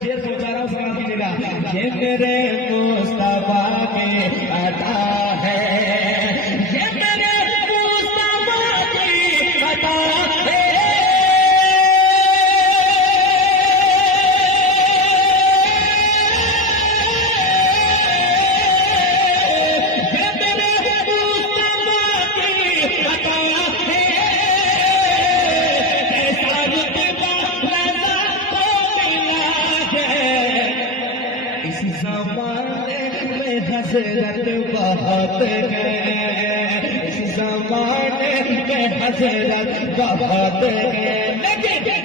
ये सोचा रहा हूँ समाज कीजिएगा, ये मेरे मुस्तफा की अता है, ये मेरे मुस्तफा की अता है। ये मेरे मुस्तफा की अता है, ऐसा रुतबा रज़ा को मिला है। इस ज़माने में हज़रत बहुत है, इस ज़माने में हज़रत बहुत है, लेकिन